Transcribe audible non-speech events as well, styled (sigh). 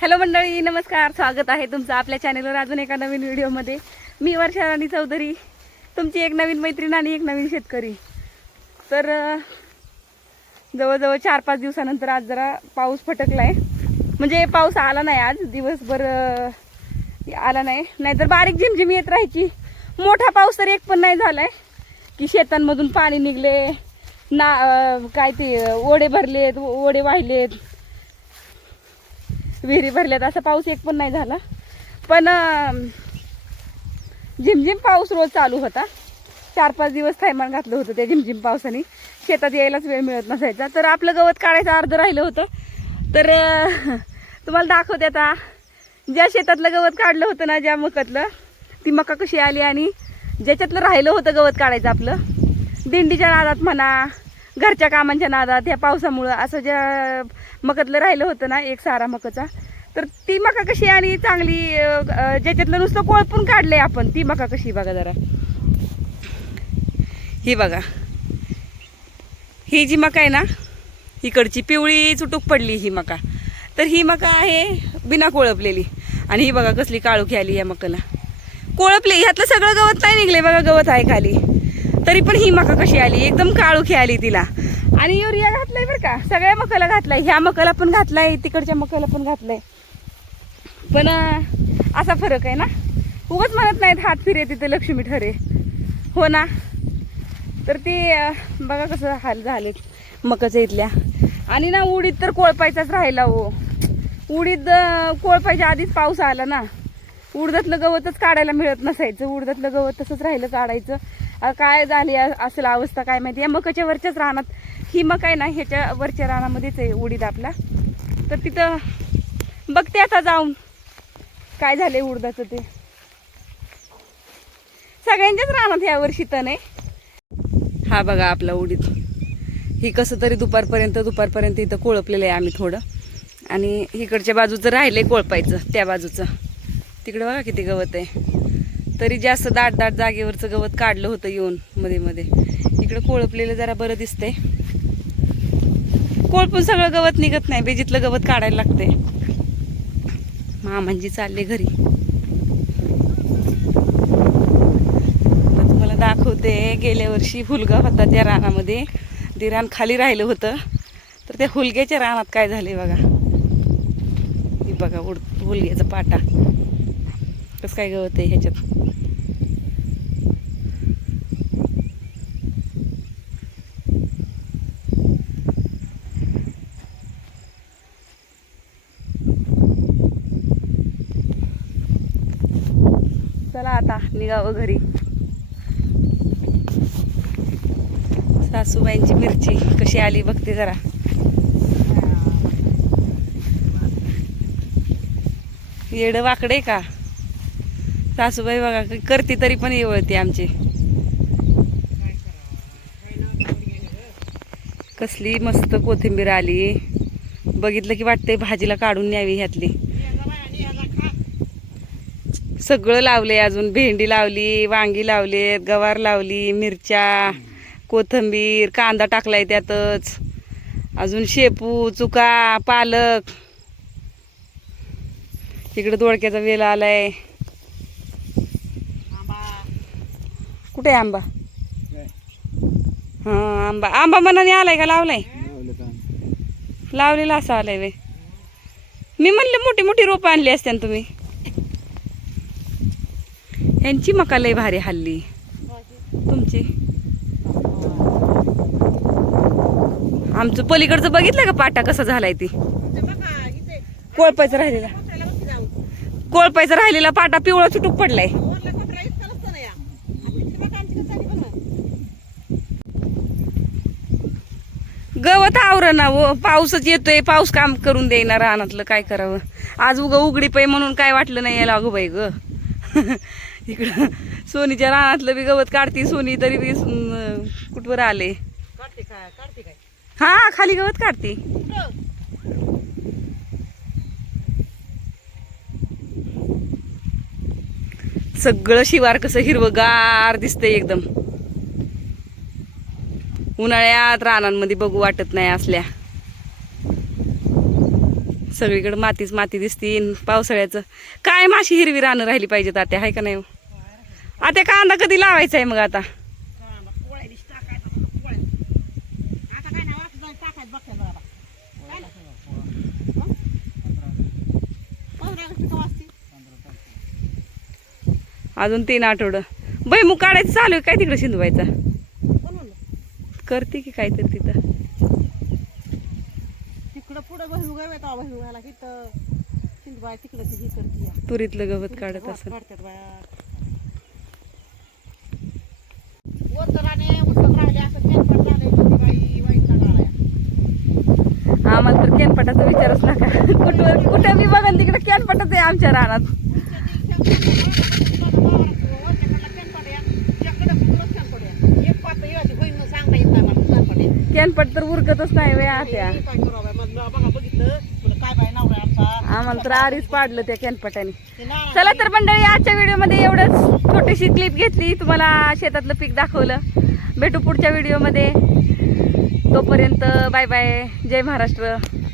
Hello मंडळी नमस्कार. स्वागत आहे तुमचं आपल्या चॅनलवर अजून एका नवीन व्हिडिओमध्ये मी वर्षा राणी चौधरी तुमची एक नवीन मैत्रीण आणि एक नवीन शेतकरी. तर जवळजवळ चार पाच दिवसानंतर आज जरा पाऊस फटकला आहे म्हणजे पाऊस आला नाही आज दिवसभर आला नाही. नाहीतर बारीक झिमझिम येत राहायची. मोठा पाऊस तर एक पण नाही झालाय. की शेतांमधून पाणी निघले ना काय ते ओढे भरलेत ओढे वाहिलेत. विहिरी भरल्यात. असा पाऊस एक पण नाही झाला. पण झिमझिम पाऊस रोज चालू होता. चार पाच दिवस थैमान घातलं होतं त्या झिमझिम पावसाने. शेतात यायलाच वेळ मिळत नसायचा. तर आपलं गवत काढायचं अर्ध राहिलं होतं. तर तुम्हाला दाखवते आता. ज्या शेतातलं गवत काढलं होतं ना ज्या मकातलं ती मका कशी आली आणि ज्याच्यातलं राहिलं होतं गवत काढायचं आपलं. दिंडीच्या नादात म्हणा घरच्या कामांच्या नादात ह्या पावसामुळं असं ज्या मकातलं राहिलं होतं ना एक सारा मकाचा तर ती मका कशी आणि चांगली ज्याच्यातलं नुसतं कोळपून काढलंय आपण ती मका कशी बघा जरा. ही बघा. ही जी मका आहे ना इकडची पिवळी चुटूक पडली ही मका. तर ही मका आहे बिना कोळपलेली. आणि ही बघा कसली काळू आली या मकाला. कोळपले ह्यातलं सगळं गवत नाही निघले बघा गवत आहे खाली. तरी पण ही मका कशी आली? एकदम काळूखी आली तिला. आणि युरिया घातलाय बरं का? सगळ्या मकाला घातलाय. ह्या मकाला पण घातलाय तिकडच्या मकाला पण घातलाय. पण असा फरक आहे ना? उगाच म्हणत नाहीत हात फिरे तिथे लक्ष्मी ठरे. हो ना? तर ते बघा कसं हाल झाले मकाच्या इथल्या. आणि ना उडीद तर कोळपायचाच राहिला हो. उडीद कोळपायच्या आधीच पाऊस आला ना. उडदातलं गवतच काढायला मिळत नसायचं. उडदातलं गवत तसंच राहिलं काढायचं. काय झाली असेल अवस्था काय माहिती? या मकाच्या वरच्याच रानात ही मक आहे ना ह्याच्या वरच्या रानामध्येच आहे उडीद आपला. तर तिथं बघते आता जाऊन काय झाले उडदाचं ते. सगळ्यांच्याच रानात ह्या वर्षी तर हा बघा आपला उडीद. ही कसं तरी दुपारपर्यंत दुपारपर्यंत इथं कोळपलेलं आहे आम्ही थोडं. आणि इकडच्या बाजूचं राहिलं आहे कोळपायचं त्या बाजूचं. तिकडे बघा किती गवत आहे. तरी जास्त दाट दाट जागेवरचं गवत काढलं होतं येऊन मध्ये मध्ये. इकडं कोळपलेलं जरा बरं दिसतंय. कोळपून सगळं गवत निघत नाही बेजीतलं गवत काढायला लागतंय. मामांजी चालले घरी. आता तुम्हाला दाखवते गेल्या वर्षी हुलगा होता त्या रानामध्ये. ते रान खाली राहिलं होतं. तर त्या हुलग्याच्या रानात काय झाले बघा. बघा उड हुलग्याचा पाटा. कसं काय गवत आहे ह्याच्यात? चला आता निघावं घरी. सासूबाईंची मिरची कशी आली बघते जरा. येड वाकडे का? सासूबाई बघा करते तरी पण येवळते आमची. कसली मस्त कोथिंबीर आली. बघितलं की वाटतंय भाजीला काढून न्यावी ह्यातली. सगळं लावले अजून भेंडी लावली वांगी लावलेत गवार लावली मिरच्या कोथिंबीर कांदा टाकलाय त्यातच. अजून शेपू चुका पालक. इकडे दोडक्याचा वेल आलाय. कुठे आहे आंबा? हा आंबा. आंबा मनाने आलाय का लावलाय? लावलेला असा आलाय वे मी म्हणले मोठी मोठी रोपं आणली असते ना तुम्ही. ह्यांची मका लय भारी हल्ली. तुमची? आमचं पलीकडचं बघितलं का पाटा कसा झालाय ती? कोळपायचा राहिलेला. कोळपायचा राहिलेला पाटा पिवळा चुटूक पडलाय. गवत आवरण. ना व पाऊसच येतोय पाऊस काम करून देईना रानातलं काय करावं. आज उग उघडी पै म्हणून काय वाटलं नाही याला अगो बाई ग. (laughs) इकडं सोनीच्या रानातलं बी गवत काढते सोनी तरी बी कुठवर आले? हा खाली गवत काढते. सगळं शिवार कसं हिरवगार दिसतंय एकदम. उन्हाळ्यात रानांमध्ये बघू वाटत नाही असल्या. सगळीकडे मातीच माती दिसती पावसाळ्याचं. काय माशी हिरवी रानं राहिली पाहिजेत आता आहे का नाही हो? आता कांदा कधी लावायचा आहे मग आता? अजून तीन आठवडं. बैमूग काढायचं चालू आहे. काय तिकडे शिंदवायचा? करते की काहीतरी तिथं? तिकडं पुढं येता तिथं तिकडं ही करते. तुरीतलं गवत काढत असं काढतात बाया. वर तर आणि उठत राहिले असं तेलकट झालंय म्हणते बाई वाईट लागायला आम्हाला तर कॅनपटाचा विचारच नका. कुठं कुठं मी बघन तिकडे? कॅनपटाच आहे आमच्या रानात. कॅनपट तर उरकतच नाही वे आत्या आम्हाला तर आरीच पाडलं त्या कॅनपटाने. चला तर मंडळी आजच्या व्हिडिओमध्ये एवढंच. छोटीशी क्लिप घेतली. तुम्हाला शेतातलं पीक दाखवलं. भेटू पुढच्या व्हिडिओमध्ये. तोपर्यंत बाय बाय जय महाराष्ट्र.